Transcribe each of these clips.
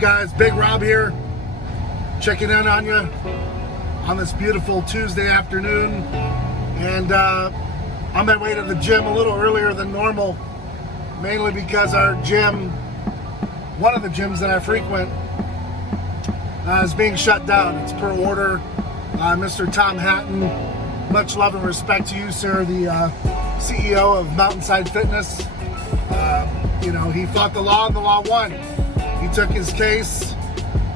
guys? Big Rob here, checking in on you on this beautiful Tuesday afternoon. And I'm on my way to the gym a little earlier than normal, mainly because our gym, one of the gyms that I frequent, is being shut down. It's per order. Mr. Tom Hatton, much love and respect to you, sir, the CEO of Mountainside Fitness. He fought the law and the law won. He took his case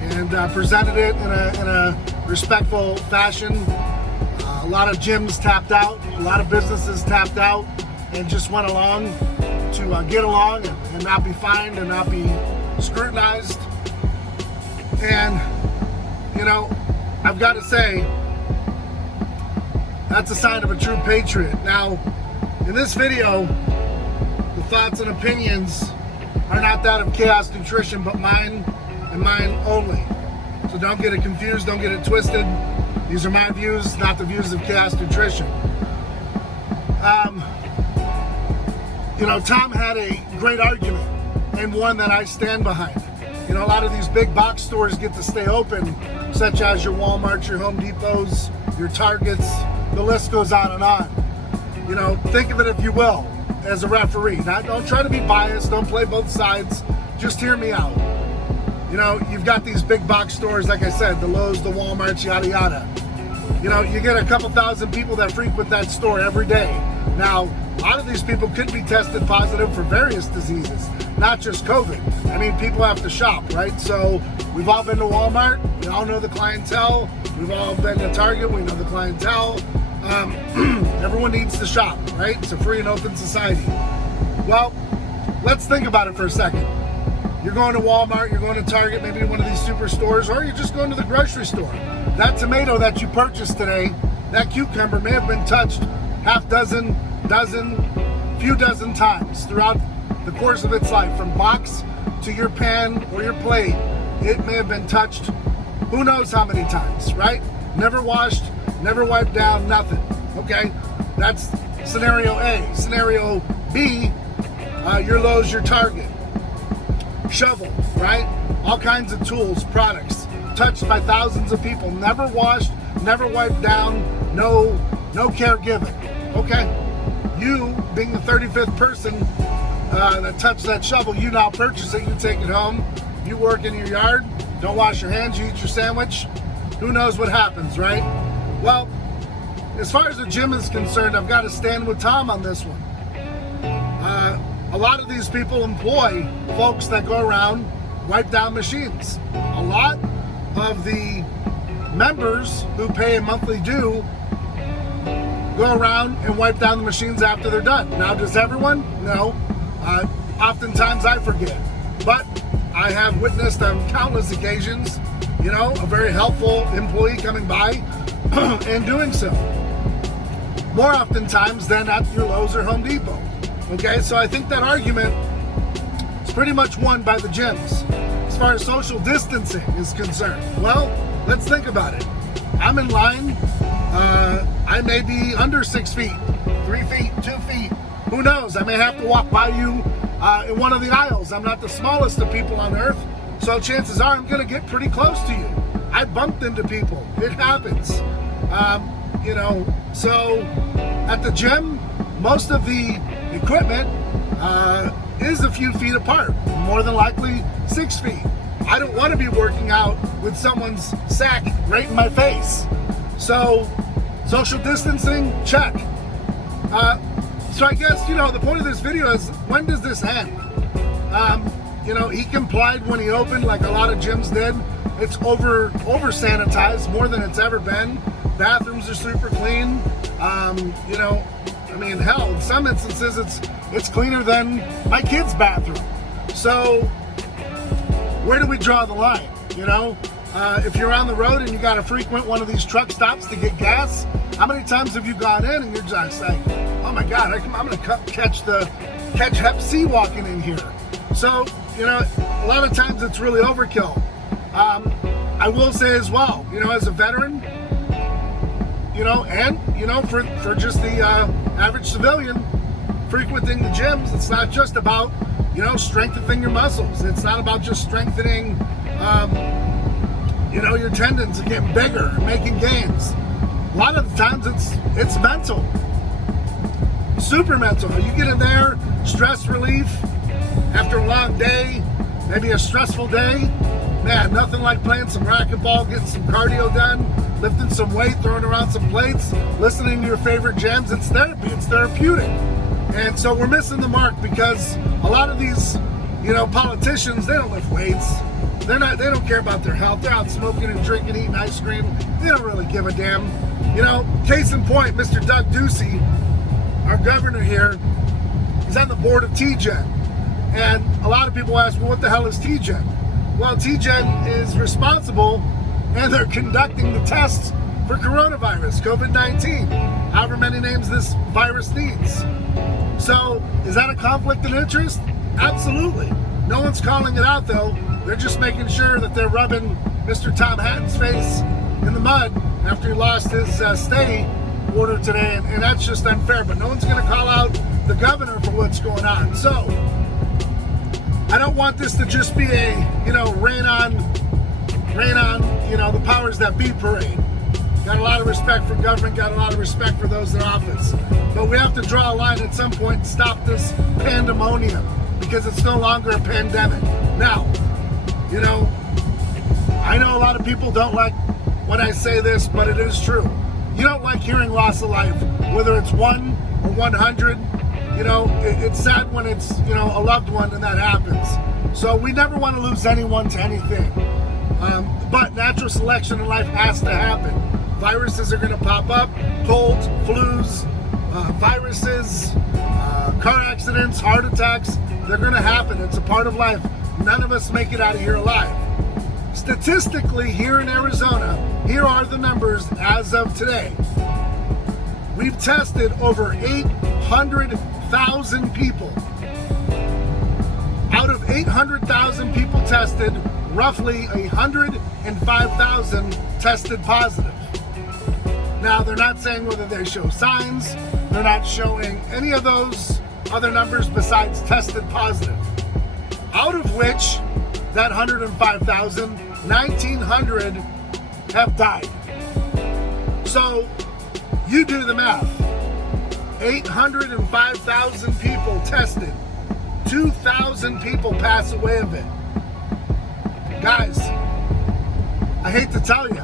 and presented it in a respectful fashion. A lot of gyms tapped out, a lot of businesses tapped out and just went along to get along and not be fined and not be scrutinized. And, I've got to say, that's a sign of a true patriot. Now, in this video, the thoughts and opinions are not that of Chaos Nutrition, but mine and mine only. So don't get it confused, don't get it twisted. These are my views, not the views of Chaos Nutrition. Tom had a great argument, and one that I stand behind. A lot of these big box stores get to stay open, such as your Walmarts, your Home Depots, your Targets, the list goes on and on. Think of it, if you will, as a referee. Now, don't try to be biased, don't play both sides, just hear me out. You've got these big box stores, like I said, the Lowe's, the Walmarts, yada yada. You get a couple thousand people that frequent that store every day. Now, a lot of these people could be tested positive for various diseases, not just COVID. People have to shop, right? So we've all been to Walmart, we all know the clientele. We've all been to Target, we know the clientele. Everyone needs to shop, right? It's a free and open society. Well, let's think about it for a second. You're going to Walmart, you're going to Target, maybe one of these superstores, or you're just going to the grocery store. That tomato that you purchased today, that cucumber may have been touched half dozen, few dozen times throughout the course of its life, from box to your pan or your plate. It may have been touched who knows how many times, right? Never washed, never wiped down, nothing. Okay, that's scenario A. Scenario B, your Lowe's, your Target. Shovel, right? All kinds of tools, products, touched by thousands of people, never washed, never wiped down, no care given. Okay, you being the 35th person that touched that shovel, you now purchase it, you take it home, you work in your yard, don't wash your hands, you eat your sandwich, who knows what happens, right? Well, as far as the gym is concerned, I've got to stand with Tom on this one. A lot of these people employ folks that go around, wipe down machines. A lot of the members who pay a monthly due go around and wipe down the machines after they're done. Now, does everyone? No. Oftentimes I forget. But I have witnessed on countless occasions, a very helpful employee coming by and doing so. More oftentimes than at your Lowe's or Home Depot. Okay, so I think that argument is pretty much won by the gyms. As far as social distancing is concerned, well, let's think about it. I'm in line. I may be under 6 feet, 3 feet, 2 feet. Who knows? I may have to walk by you in one of the aisles. I'm not the smallest of people on earth, so chances are I'm going to get pretty close to you. I bumped into people. It happens. So at the gym, most of the equipment is a few feet apart, more than likely 6 feet. I don't want to be working out with someone's sack right in my face. So social distancing, check. So I guess, the point of this video is, when does this end? He complied when he opened, like a lot of gyms did. It's over sanitized, more than it's ever been. Bathrooms are super clean. Hell, in some instances, it's cleaner than my kid's bathroom. So where do we draw the line? If you're on the road and you got to frequent one of these truck stops to get gas, how many times have you gone in and you're just like, oh my God, I'm going to catch Hep C walking in here. So, a lot of times it's really overkill. I will say as well, as a veteran, for just the average civilian frequenting the gyms, it's not just about, strengthening your muscles. It's not about just strengthening Your tendons are getting bigger and making gains. A lot of the times it's mental, super mental. You get in there, stress relief after a long day, maybe a stressful day. Man, nothing like playing some racquetball, getting some cardio done, lifting some weight, throwing around some plates, listening to your favorite jams. It's therapy. It's therapeutic. And so we're missing the mark because a lot of these, politicians, they don't lift weights. They don't care about their health. They're out smoking and drinking, eating ice cream. They don't really give a damn. Case in point, Mr. Doug Ducey, our governor here, is on the board of TGen. And a lot of people ask, well, what the hell is TGen? Well, TGen is responsible, and they're conducting the tests for coronavirus, COVID-19, however many names this virus needs. So, is that a conflict of interest? Absolutely. No one's calling it out, though. They're just making sure that they're rubbing Mr. Tom Hatton's face in the mud after he lost his stay order today, and that's just unfair. But no one's going to call out the governor for what's going on. So, I don't want this to just be a, rain on, the powers that be parade. Got a lot of respect for government, got a lot of respect for those in office. But we have to draw a line at some point and stop this pandemonium because it's no longer a pandemic. Now, I know a lot of people don't like when I say this, but it is true. You don't like hearing loss of life, whether it's 1 or 100. It's sad when it's, a loved one and that happens. So we never want to lose anyone to anything. But natural selection in life has to happen. Viruses are going to pop up, colds, flus, viruses, car accidents, heart attacks. They're going to happen. It's a part of life. None of us make it out of here alive. Statistically, here in Arizona, here are the numbers as of today. We've tested over 800,000 people. Out of 800,000 people tested, roughly 105,000 tested positive. Now, they're not saying whether they show signs. They're not showing any of those other numbers besides tested positive. Out of which, that 105,000, 1,900 have died. So, you do the math. 805,000 people tested. 2,000 people pass away of it. Guys, I hate to tell you,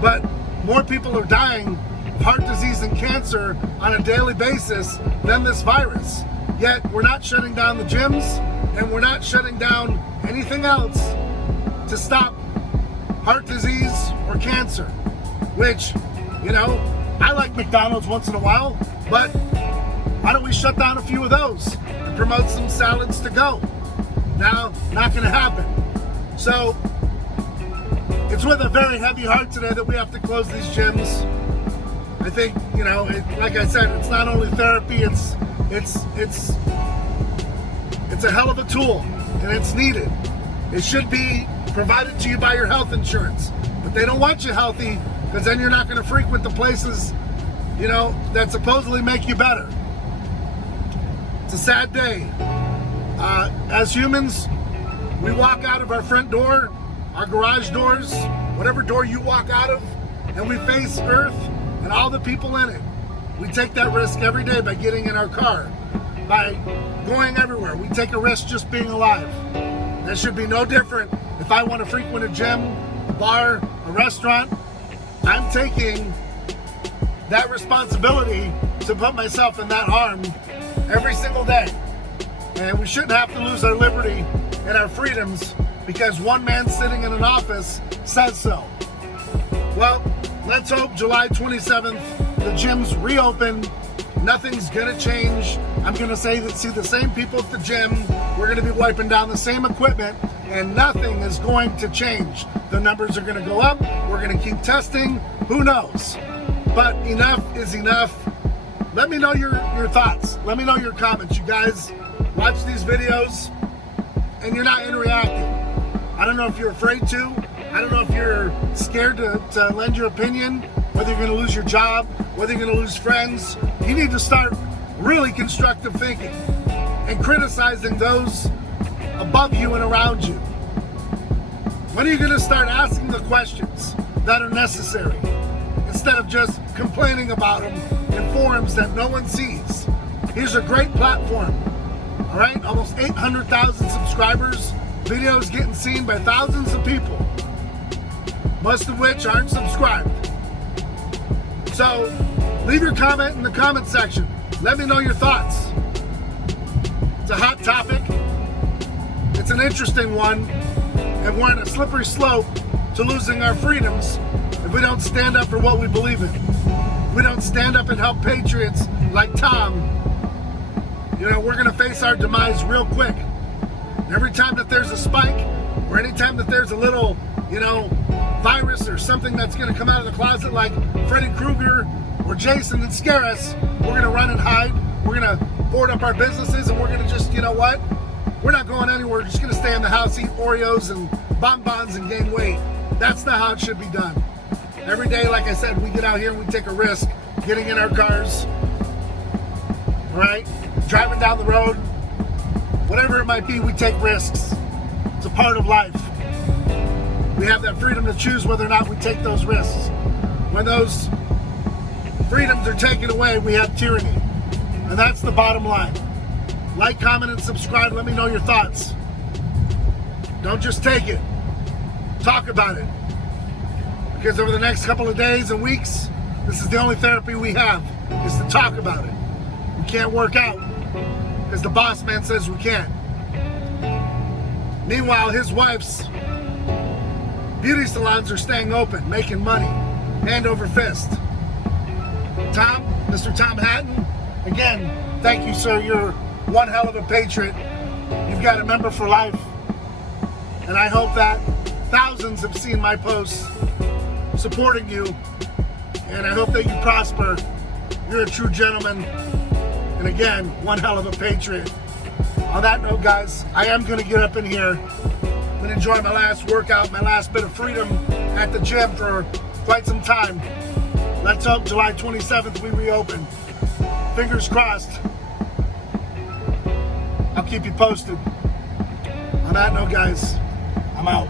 but more people are dying of heart disease and cancer on a daily basis than this virus. Yet, we're not shutting down the gyms, and we're not shutting down anything else to stop heart disease or cancer. Which, I like McDonald's once in a while, but why don't we shut down a few of those and promote some salads to go? Now, not going to happen. So, it's with a very heavy heart today that we have to close these gyms. I think, like I said, it's not only therapy, it's a hell of a tool, and it's needed. It should be provided to you by your health insurance, but they don't want you healthy because then you're not going to frequent the places, that supposedly make you better. It's a sad day. As humans, we walk out of our front door, our garage doors, whatever door you walk out of, and we face Earth and all the people in it. We take that risk every day by getting in our car, by going everywhere. We take a risk just being alive. That should be no different. If I want to frequent a gym, a bar, a restaurant, I'm taking that responsibility to put myself in that harm every single day. And we shouldn't have to lose our liberty and our freedoms because one man sitting in an office says so. Well, let's hope July 27th, the gyms reopen. Nothing's gonna change. I'm gonna see the same people at the gym. We're gonna be wiping down the same equipment, and nothing is going to change. The numbers are gonna go up. We're gonna keep testing. Who knows? But enough is enough. Let me know your thoughts. Let me know your comments. You guys watch these videos and you're not interacting. I don't know if you're afraid to. I don't know if you're scared to lend your opinion, whether you're going to lose your job, whether you're going to lose friends. You need to start really constructive thinking and criticizing those above you and around you. When are you going to start asking the questions that are necessary instead of just complaining about them in forums that no one sees? Here's a great platform. All right, almost 800,000 subscribers. Videos getting seen by thousands of people, most of which aren't subscribed. So leave your comment in the comment section. Let me know your thoughts. It's a hot topic. It's an interesting one. And we're on a slippery slope to losing our freedoms if we don't stand up for what we believe in. If we don't stand up and help patriots like Tom, we're going to face our demise real quick. And every time that there's a spike, or anytime that there's a little, virus or something that's going to come out of the closet like Freddy Krueger or Jason and scare us, we're going to run and hide. We're going to board up our businesses, and we're going to just, we're not going anywhere. We're just going to stay in the house, eat Oreos and bonbons and gain weight. That's not how it should be done. Every day, like I said, we get out here and we take a risk getting in our cars, all right? Driving down the road, whatever it might be, we take risks. It's a part of life. We have that freedom to choose whether or not we take those risks. When those freedoms are taken away, we have tyranny. And that's the bottom line. Like, comment, and subscribe. Let me know your thoughts. Don't just take it. Talk about it. Because over the next couple of days and weeks, this is the only therapy we have, is to talk about it. We can't work out because the boss man says we can't. Meanwhile, his wife's beauty salons are staying open, making money, hand over fist. Tom, Mr. Tom Hatton, again, thank you, sir. You're one hell of a patriot. You've got a member for life. And I hope that thousands have seen my posts supporting you. And I hope that you prosper. You're a true gentleman. And again, one hell of a patriot. On that note, guys, I am going to get up in here. I'm going to enjoy my last workout, my last bit of freedom at the gym for quite some time. Let's hope July 27th we reopen. Fingers crossed. I'll keep you posted. On that note, guys, I'm out.